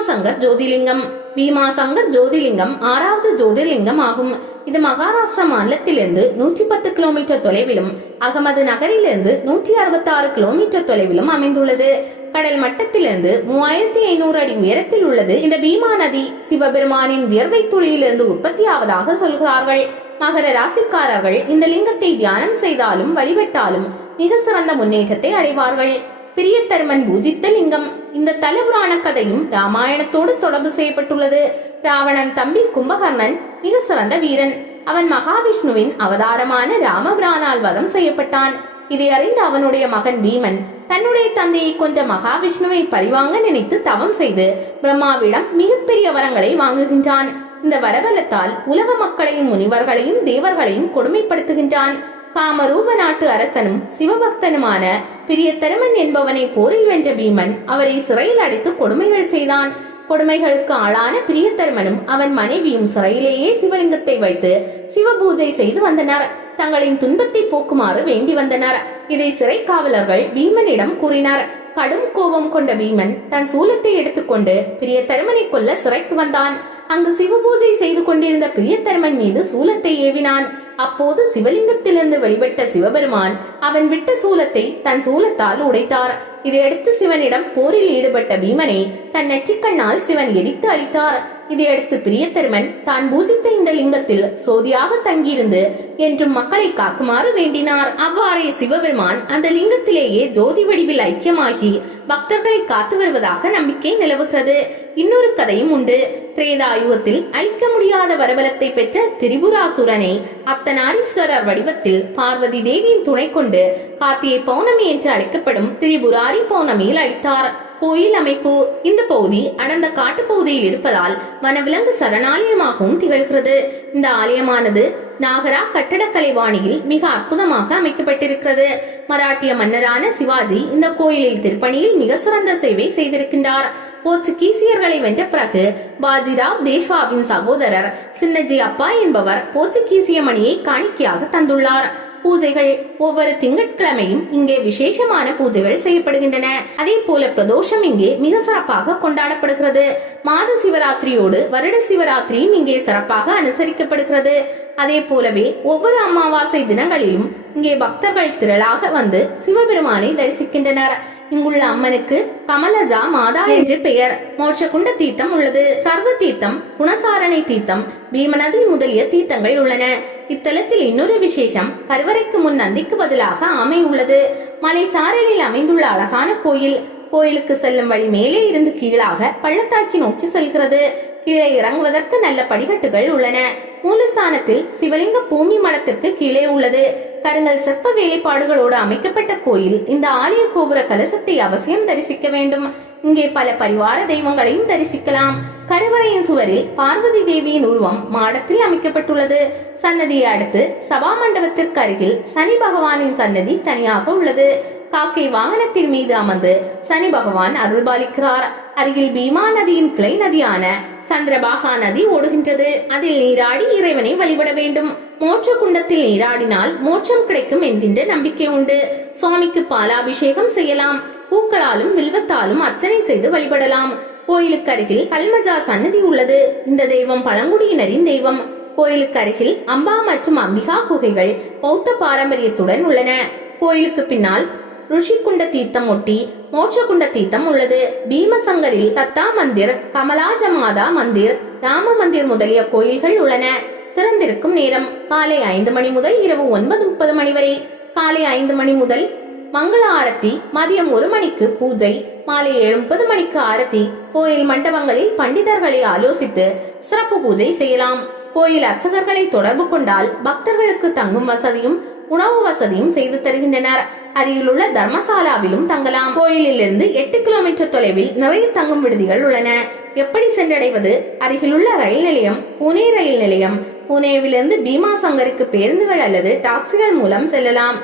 பீமாசங்கர் ஜோதிலிங்கம். பீமாசங்கர் ஜோதிலிங்கம் ஆறாவது ஜோதிர்லிங்கம் ஆகும். இது மகாராஷ்டிரா மாநிலத்திலிருந்து நூற்றி பத்து கிலோமீட்டர் தொலைவிலும் அகமது நகரிலிருந்து நூற்றி அறுபத்தி ஆறு கிலோமீட்டர் தொலைவிலும் அமைந்துள்ளது. கடல் மட்டத்திலிருந்து மூவாயிரத்தி ஐநூறு அடி உயரத்தில் உள்ளது. இந்த பீமா நதி சிவபெருமானின் வியர்வை துளியிலிருந்து உற்பத்தியாவதாக சொல்கிறார்கள். மகர ராசிக்காரர்கள் இந்த லிங்கத்தை தியானம் செய்தாலும் வழிபட்டாலும் மிக சிறந்த முன்னேற்றத்தை அடைவார்கள். பிரியத்தருமன் பூஜித்த லிங்கம். இந்த தலபுராண கதையும் ராமாயணத்தோடு தொடர்பு செய்யப்பட்டுள்ளது. ராவணன் தம்பி கும்பகர்ணன் மிக சிறந்த வீரன். அவன் மகாவிஷ்ணுவின் அவதாரமான ராமபிரானால் வதம் செய்யப்பட்டான். இதை அறிந்த அவனுடைய மகன் பீமன் தன்னுடைய தந்தையை கொன்ற மகாவிஷ்ணுவை பழிவாங்க நினைத்து தவம் செய்து பிரம்மாவிடம் மிகப்பெரிய வரங்களை வாங்குகின்றான். இந்த வரபலத்தால் உலக மக்களையும் முனிவர்களையும் தேவர்களையும் கொடுமைப்படுத்துகின்றான். காமரூப நாட்டு அரசனும் சிவபக்தனுமான பிரியத்தருமன் என்பவனை போரில் வென்ற பீமன் அவரை சிறையில் அடைத்து கொடுமைகள் செய்தான். கொடுமைகளுக்கு ஆளான பிரியத்தருமனும் அவன் மனைவியும் சிறையிலேயே சிவலிங்கத்தை வைத்து சிவபூஜை செய்து வந்தனர். தங்களின் துன்பத்தை போக்குமாறு வேண்டி வந்தனர். இதை சிறை காவலர்கள் பீமனிடம் கூறினர். கடும் கோபம் கொண்ட பீமன் தன் சூலத்தை எடுத்துக்கொண்டு பிரியத்தருமனை கொல்ல சிறைக்கு வந்தான். அங்கு சிவபூஜை செய்து கொண்டிருந்த பிரியத்தர்மன் மீது சூலத்தை ஏவினான். அப்போது சிவலிங்கத்திலிருந்து வெளிப்பட்ட சிவபெருமான் அவன் விட்ட சூலத்தை தன் சூலத்தால் உடைத்தார். இதையடுத்து சிவனிடம் போரில் ஈடுபட்ட பீமனை தன் நெற்றிக்கண்ணால் சிவன் எரித்து அளித்தார் இதையடுத்து பிரியத்தருமன் தான் பூஜித்த இந்த லிங்கத்தில் சோதியாக தங்கியிருந்து என்றும் மக்களை காக்குமாறு வேண்டினார். அவ்வாறே சிவபெருமான் அந்த லிங்கத்திலேயே ஜோதி வடிவில் ஐக்கியமாகி பக்தர்களை காத்து வருவதாக நம்பிக்கை நிலவுகிறது. இன்னொரு கதையும் உண்டு. திரேதாயுகத்தில் அழிக்க முடியாத வரபலத்தை பெற்ற திரிபுராசுரனை அத்தனாரீஸ்வரர் வடிவத்தில் பார்வதி தேவியின் துணை கொண்டு கார்த்திகை பௌர்ணமி என்று அழைக்கப்படும் திரிபுராரி பௌர்ணமியில் அழித்தார். கோயில் அமைப்பு இந்த பகுதி அடர்ந்த காட்டு பகுதியில் இருப்பதால் வனவிலங்கு சரணாலயமாகவும் திகழ்கிறது. இந்த ஆலயமானது நாகரா கட்டடக்கலை வாணியில் மிக அற்புதமாக அமைக்கப்பட்டிருக்கிறது. மராட்டிய மன்னரான சிவாஜி இந்த கோயிலில் திருப்பணியில் மிக சிறந்த சேவை செய்திருக்கின்றார். போர்ச்சுகீசியர்களை வென்ற பிறகு பாஜிராவ் தேஷ்வாவின் சகோதரர் சின்னஜி அப்பா என்பவர் போர்ச்சுகீசிய மணியை காணிக்கையாக தந்துள்ளார். பூஜைகள் ஒவ்வொரு திங்கட்கிழமையும் இங்கே விசேஷமான பூஜைகள் செய்யப்படுகின்றன. அதே போல பிரதோஷம் இங்கே மிக சிறப்பாக கொண்டாடப்படுகிறது. மாத சிவராத்திரியோடு வருட சிவராத்திரியும் இங்கே சிறப்பாக அனுசரிக்கப்படுகிறது. அதே போலவே ஒவ்வொரு அமாவாசை தினங்களிலும் இங்கே பக்தர்கள் திரளாக வந்து சிவபெருமானை தரிசிக்கின்றனர். இங்குள்ள அம்மனுக்கு கமலஜா மாதா என்று பெயர். மோட்சகுண்ட தீர்த்தம் உள்ளது. சர்வ தீர்த்தம் குணசாரணை தீர்த்தம் பீமநதி முதலிய தீர்த்தங்கள் உள்ளன. இத்தலத்தில் இன்னொரு விசேஷம் கருவறைக்கு முன் நந்திக்கு பதிலாக ஆமை உள்ளது. மலைச்சாரலில் அமைந்துள்ள அழகான கோயில். கோயிலுக்கு செல்லும் வழி மேலே இருந்து கீழாக பள்ளத்தாக்கி நோக்கி செல்கிறது. கீழே இறங்குவதற்கு நல்ல படிகட்டுகள் உள்ளன. மூலஸ்தானத்தில் சிவலிங்க பூமி மடத்திற்கு கீழே உள்ளது. கருங்கல் சிற்ப வேலைப்பாடுகளோடு அமைக்கப்பட்ட கோயில் இந்த ஆலய கோபுர கலசத்தை அவசியம் தரிசிக்க வேண்டும். இங்கே பல பரிவார தெய்வங்களையும் தரிசிக்கலாம். கருவறையின் சுவரில் பார்வதி தேவியின் உருவம் மாடத்தில் அமைக்கப்பட்டுள்ளது. சன்னதியை அடுத்து சபா மண்டபத்திற்கு அருகில் சனி பகவானின் சன்னதி தனியாக உள்ளது. காக்கை வாகனத்தின் மீது அமர்ந்து சனி பகவான் அருள்பாலிக்கிறார். அருகில் பீமா நதியின் கிளை நதியான சந்திரபாகா நதி ஓடுகின்றது. அதில் நீராடி இறைவனை வழிபட வேண்டும். மோட்ச குண்டத்தில் நீராடினால் மோட்சம் கிடைக்கும் என்கின்ற நம்பிக்கை உண்டு. சுவாமிக்கு பாலாபிஷேகம் செய்யலாம். பூக்களாலும் வில்வத்தாலும் அர்ச்சனை செய்து வழிபடலாம். கோயிலுக்கு அருகில் கல்மஜா சன்னதி உள்ளது. இந்த தெய்வம் பழங்குடியினரின் தெய்வம். கோயிலுக்கு அருகில் அம்பா மற்றும் அம்பிகா குகைகள் பௌத்த பாரம்பரியத்துடன் உள்ளன. கோயிலுக்கு பின்னால் ருஷிகுண்ட தீர்த்தம் ஒட்டி மோட்சகுண்ட தீர்த்தம் உள்ளது. பீமசங்கரில் தத்தா மந்திர் கமலாஜ மாதா மந்திர் ராம மந்திர் முதலிய கோயில்கள் உள்ளன. திறந்திருக்கும் நேரம் காலை ஐந்து மணி முதல் இரவு ஒன்பது முப்பது மணி வரை. காலை ஐந்து மணி முதல் மங்கள ஆரத்தி மதியம் ஒரு மணிக்கு பூஜை மாலை ஏழு முப்பது மணிக்கு ஆரத்தி. கோயில் மண்டபங்களில் பண்டிதர்களை ஆலோசித்து சிறப்பு பூஜை செய்யலாம். கோயில் அர்ச்சகர்களை தொடர்பு கொண்டால் பக்தர்களுக்கு தங்கும் வசதியும் உணவு வசதியும் செய்து தருகின்றனர். அருகிலுள்ள தர்மசாலாவிலும் தங்கலாம். கோயிலிலிருந்து எட்டு கிலோமீட்டர் தொலைவில் நிறைய தங்கும் விடுதிகள் உள்ளன. எப்படி சென்றடைவது? அருகிலுள்ள ரயில் நிலையம் புனே ரயில் நிலையம். புனேவிலிருந்து பீமா சங்கருக்கு பேருந்துகள் அல்லது டாக்ஸிகள் மூலம் செல்லலாம்.